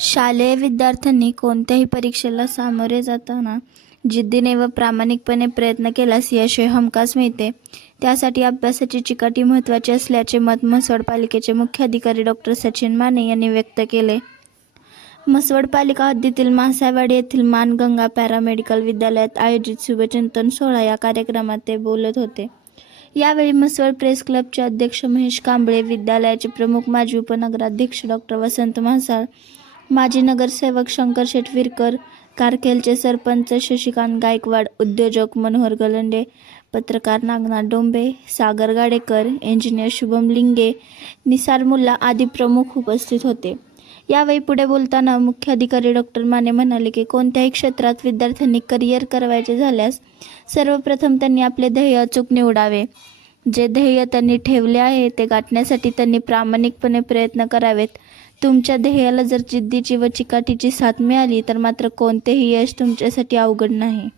शालेय विद्यार्थ्यांनी कोणत्याही परीक्षेला सामोरे जाताना जिद्दीने व प्रामाणिकपणे प्रयत्न केल्यास यश हमखास मिळते. त्यासाठी अभ्यासाची चिकाटी महत्त्वाची असल्याचे मत म्हसवड पालिकेचे मुख्याधिकारी डॉक्टर सचिन माने यांनी व्यक्त केले. म्हसवड पालिका हद्दीतील मासावाडी येथील मानगंगा पॅरामेडिकल विद्यालयात आयोजित शुभचिंतन सोहळा या कार्यक्रमात ते बोलत होते. यावेळी म्हसवड प्रेस क्लबचे अध्यक्ष महेश कांबळे विद्यालयाचे प्रमुख माजी उपनगराध्यक्ष डॉक्टर वसंत म्हासाळ माजी नगरसेवक शंकर शेटवीरकर कारखेलचे सरपंच शशिकांत गायकवाड उद्योजक मनोहर गलंडे पत्रकार नागनाथ डोंबे सागर गाडेकर इंजिनियर शुभम लिंगे निसार मुल्ला आदी प्रमुख उपस्थित होते. यावेळी पुढे बोलताना मुख्याधिकारी डॉक्टर माने म्हणाले की कोणत्याही क्षेत्रात विद्यार्थ्यांनी करिअर करावायचे झाल्यास सर्वप्रथम त्यांनी आपले ध्येय अचूक निवडावे. जे ध्येय त्यांनी ठेवले आहे ते गाठण्यासाठी त्यांनी प्रामाणिकपणे प्रयत्न करावेत. तुमच्या ध्येयाला जर जिद्दीची व चिकाटीची साथ मिळाली तर मात्र कोणतेही यश तुमच्यासाठी अवघड नाही.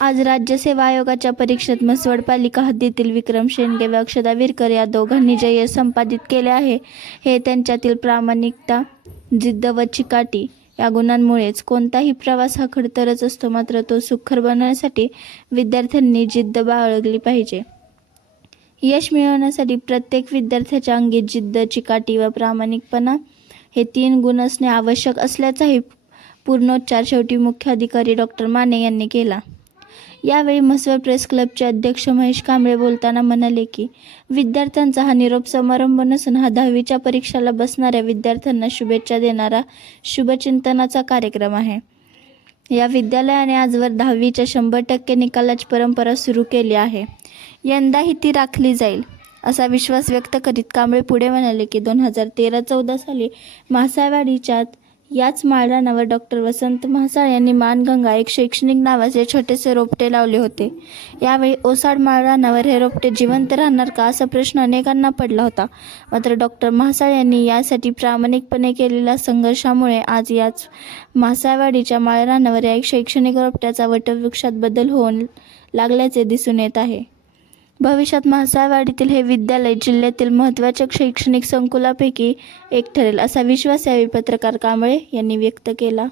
आज राज्य सेवा आयोगाच्या परीक्षेत म्हसवड पालिका हद्दीतील विक्रम शेंडगे व अक्षदा विरकर या दोघांनी जे यश संपादित केले आहे हे त्यांच्यातील प्रामाणिकता जिद्द व चिकाटी या गुणांमुळेच कोणताही प्रवास हा खडतरच असतो मात्र तो सुखर बनवण्यासाठी विद्यार्थ्यांनी जिद्द बाळगली पाहिजे. यश मिळवण्यासाठी प्रत्येक विद्यार्थ्याच्या अंगी जिद्द चिकाटी व प्रामाणिकपणा हे तीन गुण असणे आवश्यक असल्याचाही पूर्णोच्चार शेवटी मुख्याधिकारी डॉक्टर माने यांनी केला. यावेळी म्हसवड प्रेस क्लबचे अध्यक्ष महेश कांबळे बोलताना म्हणाले की विद्यार्थ्यांचा हा निरोप समारंभ नसून हा दहावीच्या परीक्षेला बसणाऱ्या विद्यार्थ्यांना शुभेच्छा देणारा शुभचिंतनाचा कार्यक्रम आहे. या विद्यालयाने आजवर दहावीच्या शंभर टक्के निकालाची परंपरा सुरू केली आहे. यंदाही ती राखली जाईल असा विश्वास व्यक्त करीत कांबळे पुढे म्हणाले की दोन हजार तेरा चौदा साली मासावाडीच्या याच माळरानावर डॉक्टर वसंत म्हासाळ यांनी मानगंगा एक शैक्षणिक नावाचे छोटेसे रोपटे लावले होते. यावेळी ओसाड माळरानावर हे रोपटे जिवंत राहणार का असा प्रश्न अनेकांना पडला होता. मात्र डॉक्टर म्हासाळ यांनी यासाठी प्रामाणिकपणे केलेल्या संघर्षामुळे आज याच म्हासावाडीच्या माळरानावर या एक शैक्षणिक रोपट्याचा वटवृक्षात बदल होऊन लागल्याचे दिसून येत आहे. भविष्यात म्हासाळवाडीतील हे विद्यालय जिल्ह्यातील महत्त्वाच्या शैक्षणिक संकुलापैकी एक ठरेल असा विश्वास यावेळी पत्रकार कांबळे यांनी व्यक्त केला.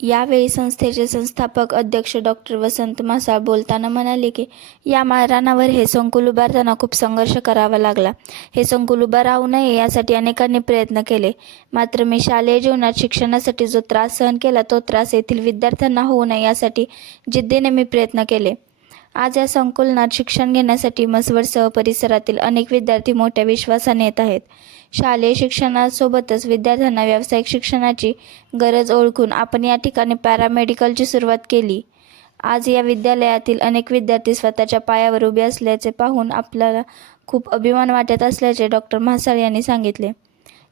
यावेळी संस्थेचे संस्थापक अध्यक्ष डॉक्टर वसंत मासाळ बोलताना म्हणाले की या मारणावर हे संकुल उभारताना खूप संघर्ष करावा लागला. हे संकुल उभा राहू नये यासाठी अनेकांनी प्रयत्न केले. मात्र मी शालेय जीवनात शिक्षणासाठी जो त्रास सहन केला तो त्रास येथील विद्यार्थ्यांना होऊ नये यासाठी जिद्दीने मी प्रयत्न केले. आज या संकुलनात शिक्षण घेण्यासाठी मसवडसह परिसरातील अनेक विद्यार्थी मोठ्या विश्वासाने येत आहेत. शालेय शिक्षणासोबतच विद्यार्थ्यांना व्यावसायिक शिक्षणाची गरज ओळखून आपण या ठिकाणी पॅरामेडिकलची सुरुवात केली. आज या विद्यालयातील अनेक विद्यार्थी स्वतःच्या पायावर उभे असल्याचे पाहून आपल्याला खूप अभिमान वाटत असल्याचे डॉक्टर म्हासाळ यांनी सांगितले.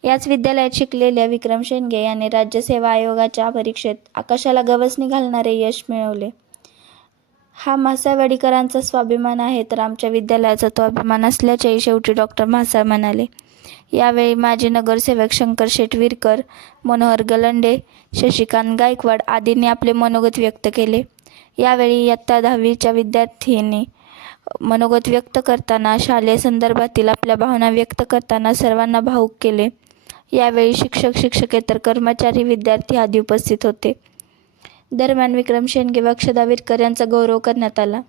याच विद्यालयात शिकलेल्या विक्रम शेंडगे यांनी राज्यसेवा आयोगाच्या परीक्षेत आकाशाला गवसणी घालणारे यश मिळवले. हा म्हासावाडीकरांचा स्वाभिमान आहे तर आमच्या विद्यालयाचा तो अभिमान असल्याचेही शेवटी डॉक्टर म्हासाळ म्हणाले. यावेळी माजी नगरसेवक शंकर शेटवीरकर मनोहर गलंडे शशिकांत गायकवाड आदींनी आपले मनोगत व्यक्त केले. यावेळी इयत्ता दहावीच्या विद्यार्थ्यांनी मनोगत व्यक्त करताना शालेय संदर्भातील आपल्या भावना व्यक्त करताना सर्वांना भावूक केले. यावेळी शिक्षक शिक्षकेतर कर्मचारी विद्यार्थी आदी उपस्थित होते. दरम्यान विक्रम शेंडगे व अक्षदा विरकर यांचा गौरव करण्यात आला.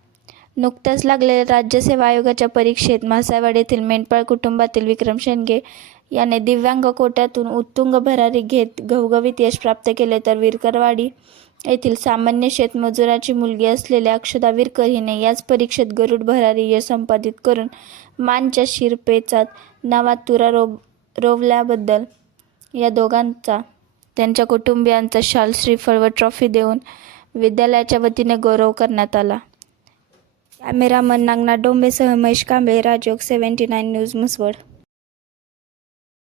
नुकत्याच लागलेल्या राज्यसेवा आयोगाच्या परीक्षेत मासावाड येथील मेंढपाळ कुटुंबातील विक्रम शेंडगे याने दिव्यांग कोट्यातून उत्तुंग भरारी घेत घवघवीत यश प्राप्त केले तर विरकरवाडी येथील सामान्य शेतमजुराची मुलगी असलेल्या अक्षदा विरकर हिने याच परीक्षेत गरुड भरारी यश संपादित करून मानच्या शिरपेचात नावात तुरा रोव रोवल्याबद्दल या दोघांचा त्यांच्या कुटुंबियांचा शाल श्रीफळ व ट्रॉफी देऊन विद्यालयाच्या वतीने गौरव करण्यात आला. Cameraman Nagnath डोंबेसह Mahesh Kamble Rajyog seventy nine news Muswad.